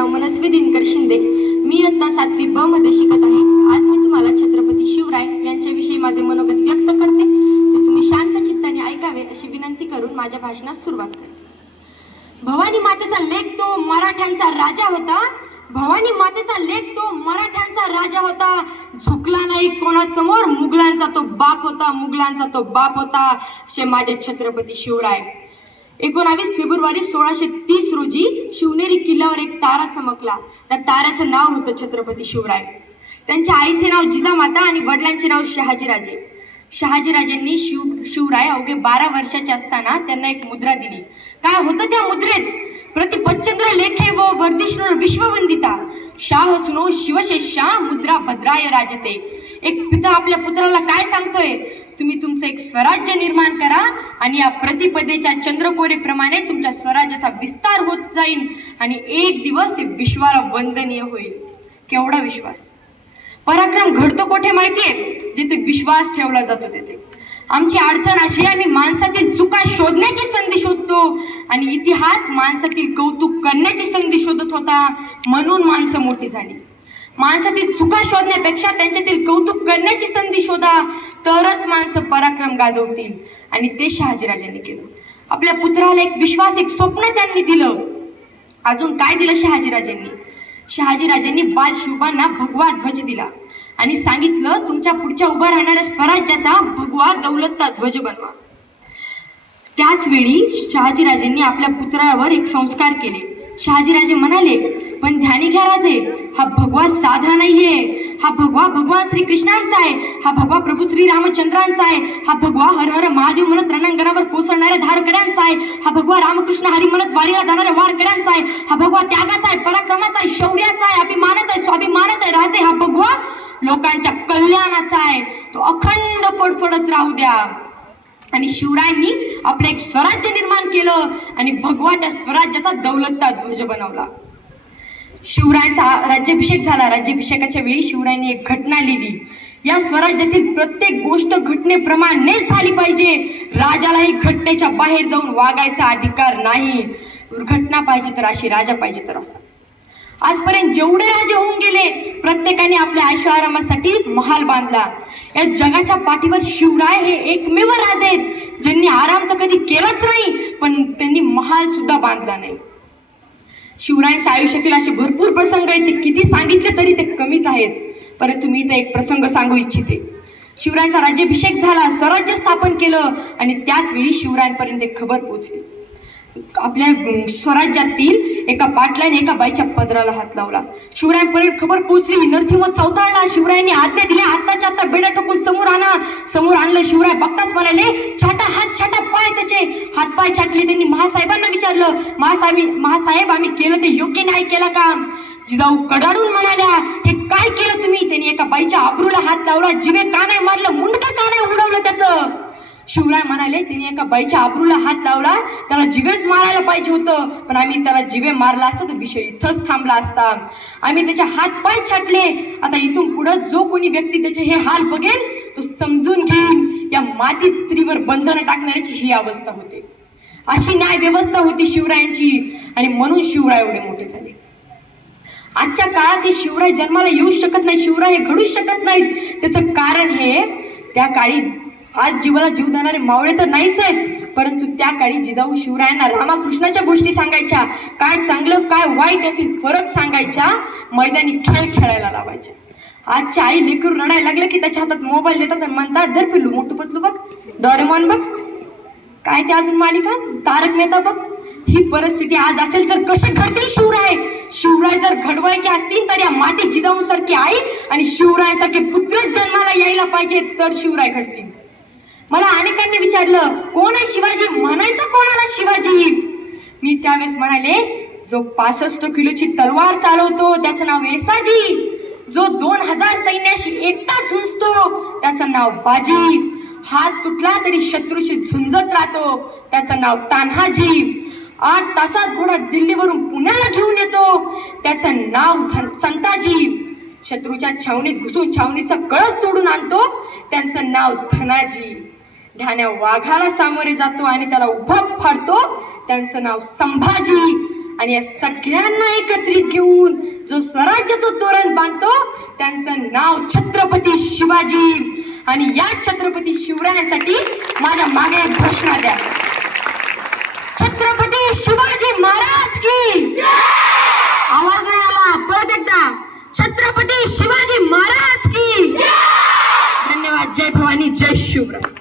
नाव मनस्वी दिनकर शिंदे. मी आता सातवी ब मध्ये शिकत आहे. आज मी तुम्हाला छत्रपती शिवराय यांच्याविषयी माझे मनोगत व्यक्त करते. ते तुम्ही शांत चित्ताने ऐकावे अशी विनंती करून माझ्या भाषणास सुरुवात करते. भवानी मातेचा लेख तो मराठ्यांचा राजा होता. भवानी मातेचा लेख तो मराठ्यांचा राजा होता. झुकला नाही कोणासमोर. मुघलांचा तो बाप होता. मुघलांचा तो बाप होता. असे माझे छत्रपती शिवराय एकोणावीस फेब्रुवारी सोळाशे तीस रोजी शिवनेरी किल्ल्यावर एक तारा चमकला. त्या ताऱ्याचं नाव होतं छत्रपती शिवराय. त्यांच्या आईचे नाव जिजामाता आणि वडिलांचे नाव शहाजीराजे. शहाजीराजेंनी शिव शिवराय अवघे बारा वर्षाचे असताना त्यांना एक मुद्रा दिली. काय होतं त्या मुद्रेत? प्रतिपच्चंद्र लेखे व वर्धिष्णू विश्ववंदिता. शाह सुनो शिवशेषा मुद्रा भद्राय राजते. एक पिता आपल्या पुत्राला काय सांगतोय? तुम्ही तुमचं एक स्वराज्य निर्माण करा आणि या प्रतिपदेच्या चंद्रकोरेप्रमाणे तुमच्या स्वराज्याचा विस्तार होत जाईल आणि एक दिवस ते विश्वाला वंदनीय होईल. केवढा विश्वास? पराक्रम घडतो कोठे माहितीये? जिथे विश्वास ठेवला जातो तिथे. आमची अडचण अशी आम्ही माणसातील चुका शोधण्याची संधी शोधतो आणि इतिहास माणसातील कौतुक करण्याची संधी शोधत होता म्हणून माणसं मोठी झाली. माणसातील चुका शोधण्यापेक्षा त्यांच्यातील कौतुक करण्याची संधी शोधा तरच माणसं पराक्रम गाजवतील आणि ते शहाजीराजांनी केलं. आपल्या पुत्राला एक विश्वास एक स्वप्न त्यांनी दिलं. अजून काय दिलं शहाजीराजांनी? शहाजीराजांनी बाल शिवबांना भगवा ध्वज दिला आणि सांगितलं तुमच्या पुढच्या उभा राहणाऱ्या स्वराज्याचा भगवा दौलतचा ध्वज बनवा. त्याच वेळी शहाजीराजेंनी आपल्या पुत्रावर एक संस्कार केले. शहाजीराजे म्हणाले पण ध्यानी घ्या राजे हा भगवा साधा नाहीये. हा भगवा भगवान श्री कृष्णांचा आहे. हा भगवा प्रभू श्री रामचंद्रांचा आहे. हा भगवा हर हर महादेव म्हणत रणांगणावर कोसळणाऱ्या धाडकऱ्यांचा आहे. हा भगवा रामकृष्ण हरी म्हणत वारीला जाणाऱ्या वारकऱ्यांचा आहे. हा भगवा त्यागाचा आहे पराक्रमाचा आहे शौर्याचा आहे अभिमानाचा आहे स्वाभिमानाचा आहे. राजे हा भगवा लोकांच्या कल्याणाचा आहे. तो अखंड फडफडत राहू द्या. आणि शिवरायांनी आपलं एक स्वराज्य निर्माण केलं. आणि भगवा त्या स्वराज्याचा दौलतचा ध्वज बनवला. शिवरायांचा राज्याभिषेक झाला. राज्याभिषेकाच्या वेळी शिवरायांनी एक घटना लिहिली. या स्वराज्यातील प्रत्येक गोष्ट घटनेप्रमाणेच झाली पाहिजे. राजालाही घटनेच्या बाहेर जाऊन वागायचा अधिकार नाही. घटना पाहिजे तर अशी राजा पाहिजे तर असा. आजपर्यंत जेवढे राजे होऊन गेले प्रत्येकाने आपल्या आयुष्य आरामासाठी महाल बांधला. या जगाच्या पाठीवर शिवराय हे एकमेव राजे आहेत. ज्यांनी आराम तर कधी केलाच नाही पण त्यांनी महाल सुद्धा बांधला नाही. शिवरायांच्या आयुष्यातील असे भरपूर प्रसंग आहेत ते किती सांगितले तरी ते कमीच आहेत. परंतु मी इथं एक प्रसंग सांगू इच्छिते. शिवरायांचा राज्याभिषेक झाला स्वराज्य स्थापन केलं आणि त्याच वेळी शिवरायांपर्यंत एक खबर पोहोचली. आपल्या स्वराज्यातील एका पाटलाने एका बाईच्या पदराला हात लावला. शिवरायांपर्यंत खबर पोहोचली. नरसिंह चौथाळला शिवरायांनी आज्ञा दिल्या. आत्ताच्या आत्ता बेड्या ठोकून समोर आणा. समोर आणलं शिवराय बघताच म्हणाले छाटा हात छाटा पाय त्याचे. हात पाय छाटले. त्यांनी महासाहेबांना विचारलं महासाहेब महासाहेब आम्ही केलं ते योग्य नाही केला का? जिजाऊ कडाडून म्हणाल्या हे काय केलं तुम्ही? त्यांनी एका बाईच्या आबरूला हात लावला. जिवे का नाही मारलं मुंडका का नाही उडवलं त्याचं. शिवराय म्हणाले तिने एका बाईच्या आबरूला हात लावला. त्याला जिवेच मारायला पाहिजे होतं. पण आम्ही त्याला जिवे मारला असता तर विषय इथंच थांबला असता. आम्ही त्याचे हात पाय छाटले. आता इथून पुढं जो कोणी व्यक्ती त्याचे हे हाल बघेल तो समजून घेईल. या मातीत स्त्रीवर बंधनं टाकणाऱ्याची ही अवस्था होते. अशी न्याय व्यवस्था होती शिवरायांची. आणि म्हणून शिवराय एवढे मोठे झाले. आजच्या काळात हे शिवराय जन्माला येऊ शकत नाही शिवराय हे घडूच शकत नाहीत. त्याचं कारण हे त्या काळी आज जीवाला जीव देणारे मावळे तर नाहीच आहेत. परंतु त्या काळी जिजाऊ शिवरायांना रामाकृष्णाच्या गोष्टी सांगायच्या. काय चांगलं काय वाईट यातील फरक सांगायच्या. मैदानी खेळ खेळायला लावायच्या आजच्या आई लेकरू रडायला लागलं की त्याच्या हातात मोबाईल देतात आणि म्हणतात धर पिल्लू मोठू पतलू बघ. डॉरेमॉन बघ. काय ते अजून मालिका? तारक मेहता बघ. ही परिस्थिती आज असेल तर कसे घडतील शिवराय? शिवराय जर घडवायचे असतील तर या मातीत जिजाऊ सारखी आई आणि शिवराय सारखे पुत्र जन्माला यायला पाहिजे तर शिवराय घडतील. मला अनेकांनी विचारलं कोण आहे शिवाजी? म्हणायचं कोणाला शिवाजी? मी त्यावेळेस म्हणाले जो पासष्ट किलोची तलवार चालवतो त्याचं नाव येसाजी जो दोन हजार सैन्याशी एकटा झुंजतो त्याचं नाव बाजी. हात तुटला तरी शत्रूशी झुंजत राहतो त्याचं नाव तान्हाजी. आठ तासात घोडा दिल्लीवरून पुण्याला घेऊन येतो त्याचं नाव धन संताजी. शत्रूच्या छावणीत घुसून छावणीचा कळस तोडून आणतो त्यांचं नाव धनाजी. ढाण्या वाघाला सामोरे जातो आणि त्याला उभा फाडतो. त्यांचं नाव संभाजी. आणि या सगळ्यांना एकत्रित घेऊन जो स्वराज्याचं तोरण बांधतो त्यांचं नाव छत्रपती शिवाजी. आणि या छत्रपती शिवरायांसाठी माझ्या मागे घोषणा द्या. छत्रपती शिवाजी महाराज की! आवाज नाही आला. परत एकदा. छत्रपती शिवाजी महाराज की! धन्यवाद. जय भवानी. जय शिवराय.